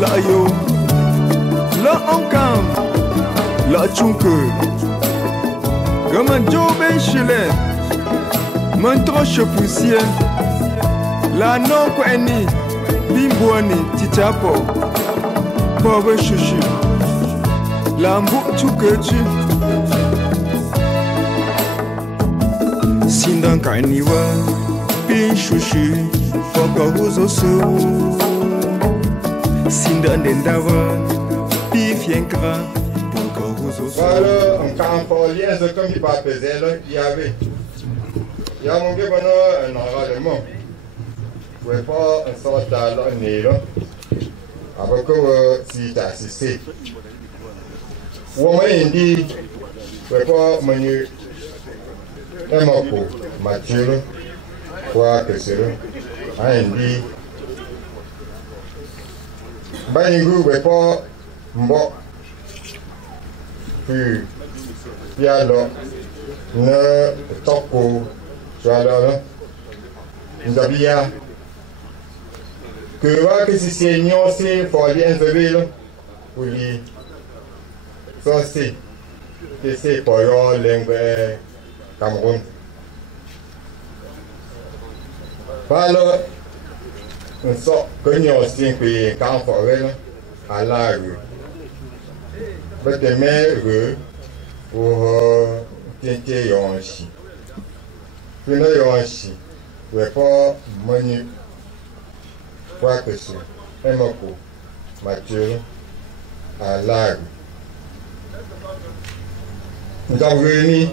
la yo la onkam la chunke gaman jo ben chile man troche poussière la non ko eni bimboni tichapo pauvre chouchou la mbu chuke chu sindan kaniwa bin chouchou foko huzo so sindan dendawa bi fienkra foko huzo so. Voilà, en campolien, c'est comme il va peser là, il y a mon gars un enrôlement. Vous pouvez pas un sort d'alors né là. Avec si tu as assisté. Ou moi il dit, vous pouvez pas menu un mot Mathieu, quoi que c'est là. Il dit, ben vous pouvez pas m'bo. Puis alors, ne toko, tu as là, nous avons que si Seigneur c'est pour aller intervenir pour lui, ça c'est pour la langue Cameroun. Alors, on sort que nous aussi que quand on forêt à la rue. Peut-être pour tenter Yonchi. Puis nous Yonchi, vous ne pouvez pas mener quoi que ce soit. Un mot, Mathieu, à l'arbre. Nous avons réuni,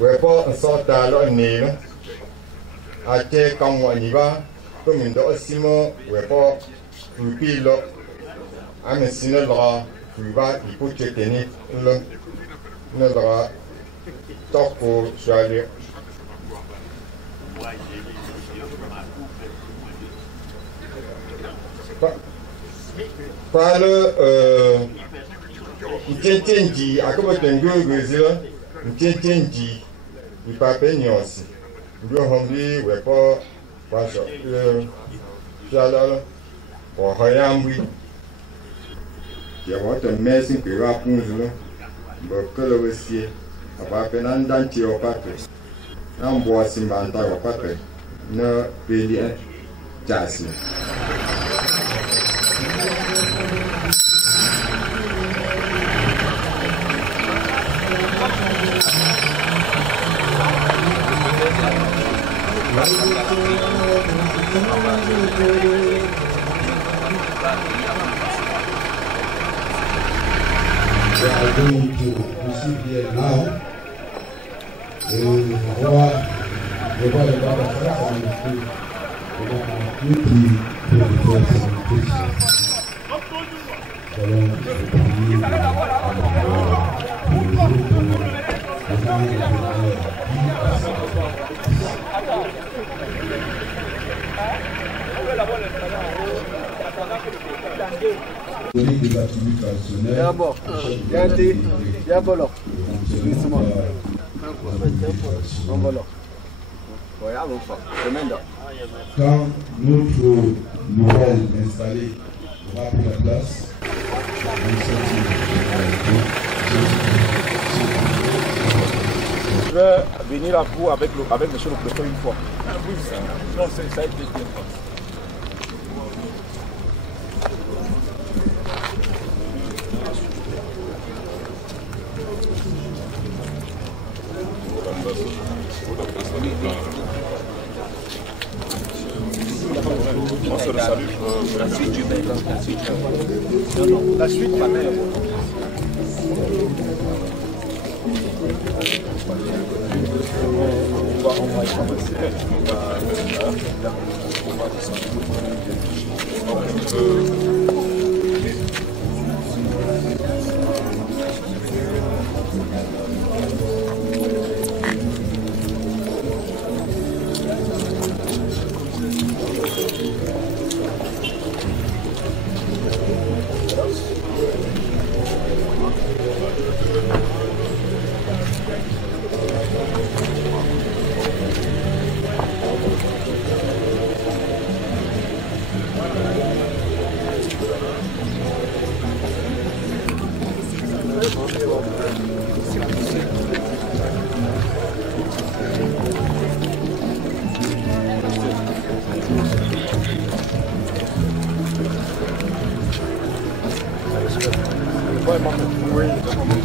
vous ne pouvez pas en sortir à l'année, à terre quand on y va, comme une dose, vous ne pouvez pas couper l'eau. Mais si nous avons il faut que tu aies nous avons tant pour choisir. Par le Tintinji, à quoi tu es Brésil, Tintinji, il ne peut pas payer aussi. Nous avons dit, oui, pas ça. Chaleur, pour rien, oui. Il y a un médecin qui va pour nous, que le aussi, on va faire un dentier au papier. On boit si m'entend au papier. Ne paye pas. We are going to receive here now the boy about the first and the food. We are completely to the first sanitation. Des activités traditionnelles. D'abord, regardez, diabolo. Doucement. On va là. Quand notre nouvelle installée va prendre la place, je vais venir à vous avec monsieur le président une fois. Non, ça a été bien. On se le salue. La suite du mail. La suite, ma mère. On va y commencer.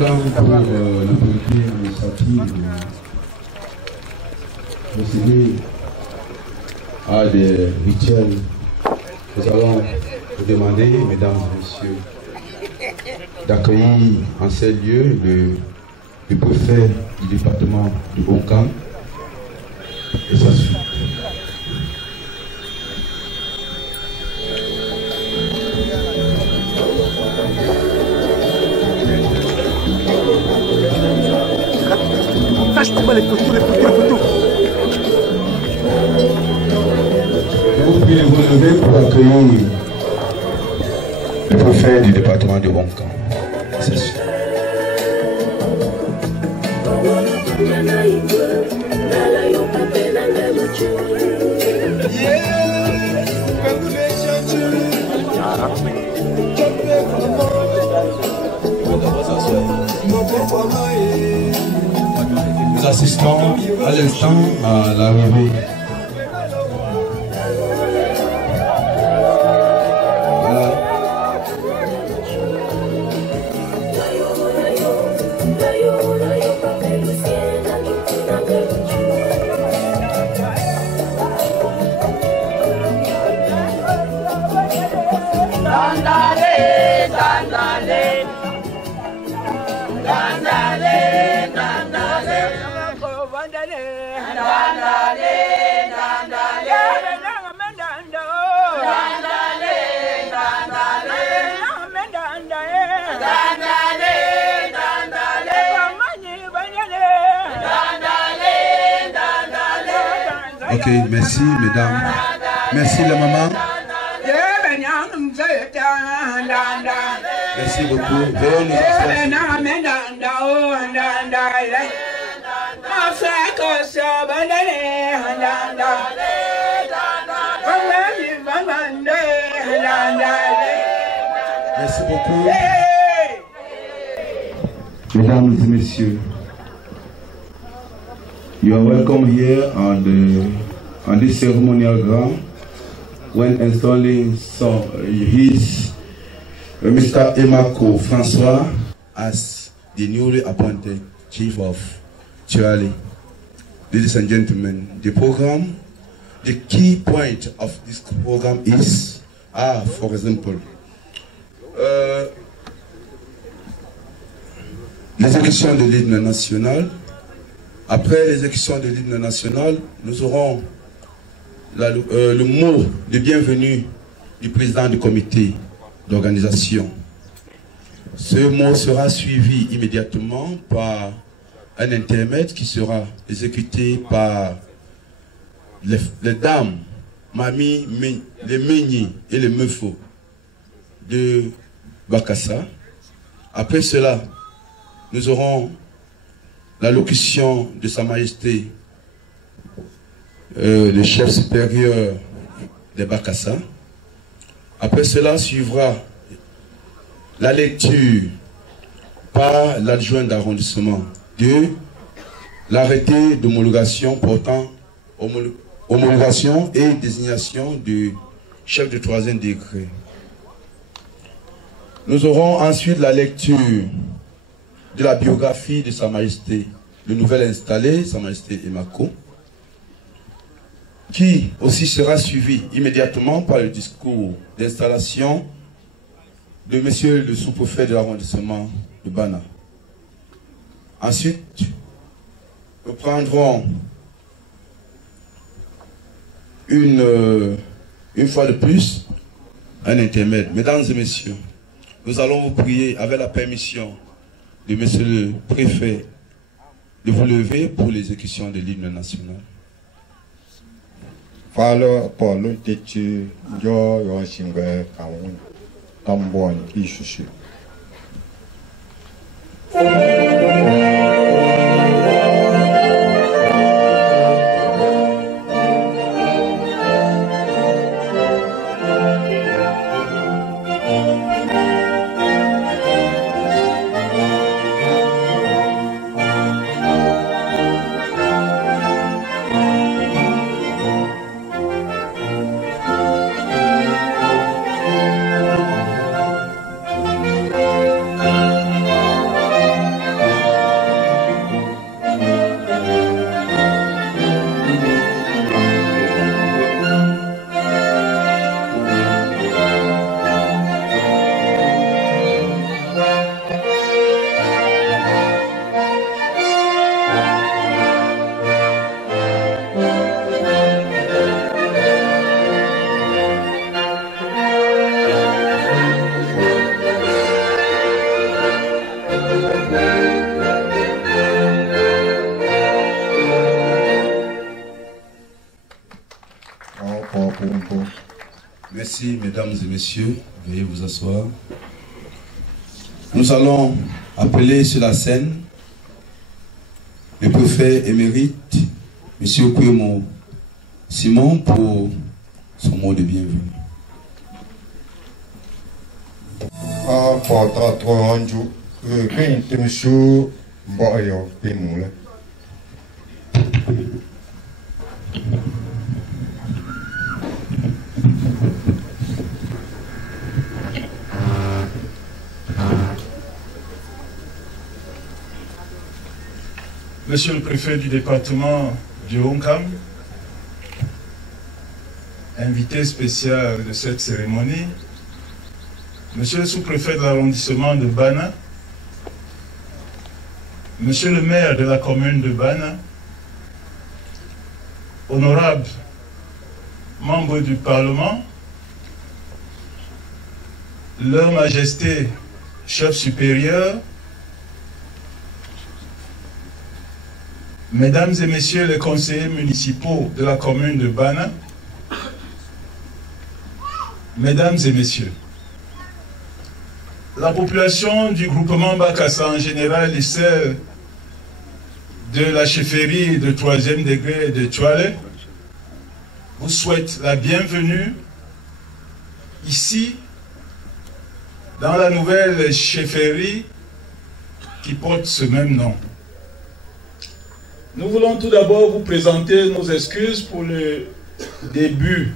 temps pour l'autorité administrative de procéder à des rituels. Nous allons vous demander, mesdames et messieurs, d'accueillir en ces lieux le préfet du département du Haut-Camp et sa suite. Lâche-moi les photos, les photos. Vous pouvez vous lever pour accueillir le préfet du département de Haut-Camp. C'est sûr. Nous assistons à l'instant à l'arrivée. Voilà. Ok, merci mesdames. Merci la maman. Merci beaucoup. Veuillez nous Merci beaucoup. Mesdames et messieurs, you are welcome here on this ceremonial ground when installing his Mr. Emako François as the newly appointed chief of Tchirali. Ladies and gentlemen, the key point of this program is, for example, l'exécution de l'hymne national. Après l'exécution de l'hymne national, nous aurons le mot de bienvenue du président du comité d'organisation. Ce mot sera suivi immédiatement par un intermède qui sera exécuté par les dames, Mami, les Meuni et les Meufo de Bakassa. Après cela, nous aurons l'allocution de Sa Majesté, le chef supérieur des Bakassa. Après cela suivra la lecture par l'adjoint d'arrondissement de l'arrêté d'homologation portant homologation et désignation du chef de 3e degré. Nous aurons ensuite la lecture de la biographie de Sa Majesté, le nouvel installé, Sa Majesté Emako, qui aussi sera suivi immédiatement par le discours d'installation de monsieur le sous-préfet de l'arrondissement de Bana. Ensuite, nous prendrons une fois de plus un intermède. Mesdames et messieurs, nous allons vous prier avec la permission de monsieur le préfet de vous lever pour l'exécution de l'hymne national. Falo Paulo Tetu Yo Yoshingwe Kawun Tambon Ishushi. Merci, mesdames et messieurs. Veuillez vous asseoir. Nous allons appeler sur la scène le préfet émérite, M. Kouemo Simon, pour son mot de bienvenue. Monsieur le préfet du département du Honkam, invité spécial de cette cérémonie, Monsieur le sous-préfet de l'arrondissement de Bana, Monsieur le maire de la commune de Bana, honorables membres du Parlement, Leur Majesté, chef supérieur, Mesdames et Messieurs les conseillers municipaux de la commune de Bana, Mesdames et Messieurs, la population du groupement Bakassa en général et celle de la chefferie de 3e degré de Tchoualé vous souhaite la bienvenue ici dans la nouvelle chefferie qui porte ce même nom. Nous voulons tout d'abord vous présenter nos excuses pour le début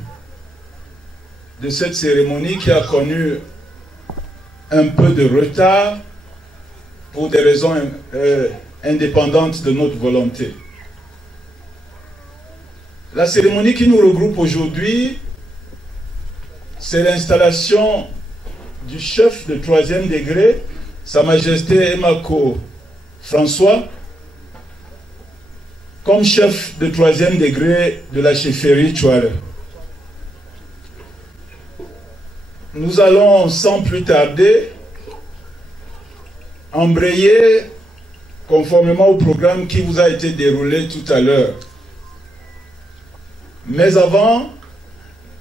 de cette cérémonie qui a connu un peu de retard pour des raisons indépendantes de notre volonté. La cérémonie qui nous regroupe aujourd'hui, c'est l'installation du chef de 3e degré, Sa Majesté Emako François, comme chef de 3e degré de la chefferie Tchoualé. Nous allons sans plus tarder embrayer conformément au programme qui vous a été déroulé tout à l'heure. Mais avant,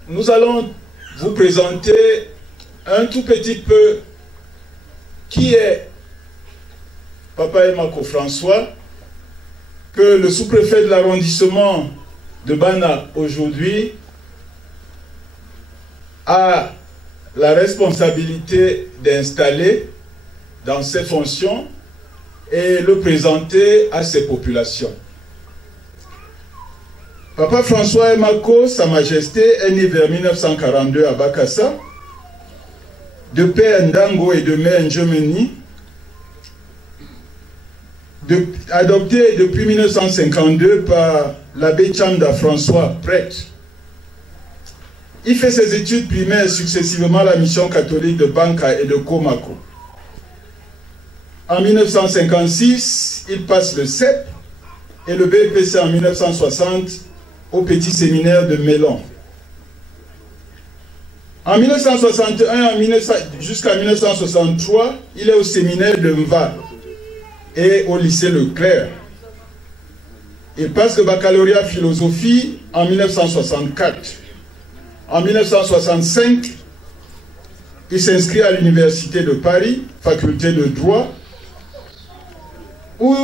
nous allons vous présenter un tout petit peu qui est Papa Emako François, que le sous-préfet de l'arrondissement de Bana aujourd'hui a la responsabilité d'installer dans ses fonctions et le présenter à ses populations. Papa François Emako, Sa Majesté, est né vers 1942 à Bakassa, de père Ndango et de mère Njomeni, adopté depuis 1952 par l'abbé Chanda François, prêtre. Il fait ses études primaires successivement à la mission catholique de Banka et de Komako. En 1956, il passe le CEP et le BPC en 1960 au petit séminaire de Mélon. En 1961 jusqu'à 1963, il est au séminaire de Mva et au lycée Leclerc. Il passe le baccalauréat philosophie en 1964. En 1965, il s'inscrit à l'université de Paris, faculté de droit, où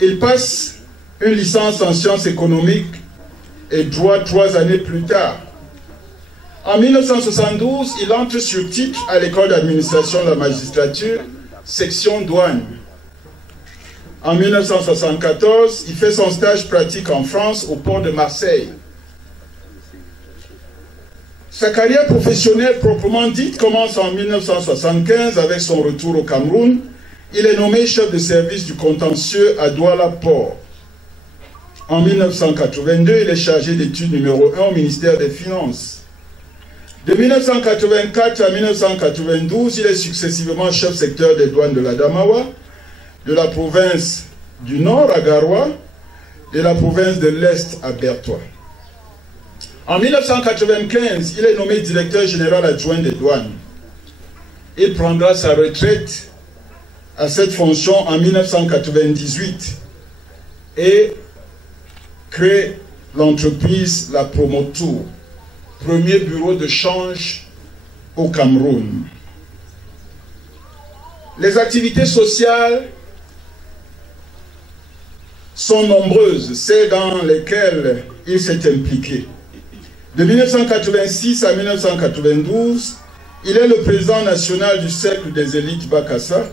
il passe une licence en sciences économiques et droit 3 années plus tard. En 1972, il entre sur titre à l'école d'administration de la magistrature, section douane. En 1974, il fait son stage pratique en France au port de Marseille. Sa carrière professionnelle proprement dite commence en 1975 avec son retour au Cameroun. Il est nommé chef de service du contentieux à Douala Port. En 1982, il est chargé d'études numéro 1 au ministère des Finances. De 1984 à 1992, il est successivement chef secteur des douanes de l'Adamawa, de la province du Nord à Garoua, de la province de l'Est à Bertois. En 1995, il est nommé directeur général adjoint des douanes. Il prendra sa retraite à cette fonction en 1998 et crée l'entreprise La Promotour, premier bureau de change au Cameroun. Les activités sociales sont nombreuses, celles dans lesquelles il s'est impliqué. De 1986 à 1992, il est le président national du Cercle des élites Bakassa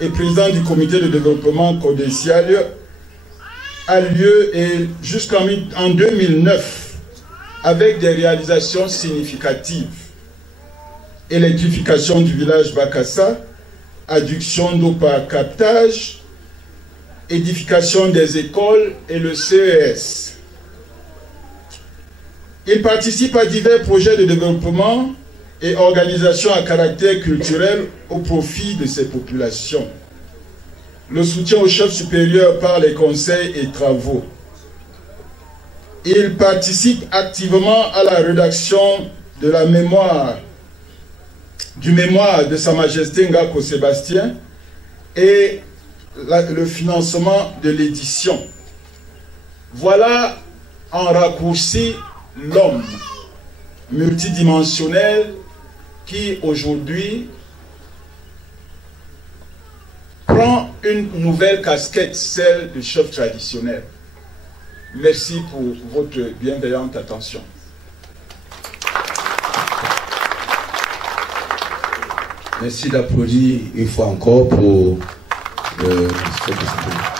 et président du comité de développement codécial a lieu jusqu'en 2009 avec des réalisations significatives. Électrification du village Bakassa, adduction d'eau par captage, édification des écoles et le CES. Il participe à divers projets de développement et organisations à caractère culturel au profit de ces populations. Le soutien au chef supérieur par les conseils et travaux. Il participe activement à la rédaction de la mémoire, du mémoire de Sa Majesté Ngako Sébastien et le financement de l'édition. Voilà en raccourci l'homme multidimensionnel qui aujourd'hui prend une nouvelle casquette, celle de chef traditionnel. Merci pour votre bienveillante attention. Merci d'applaudir une fois encore pour cette discipline.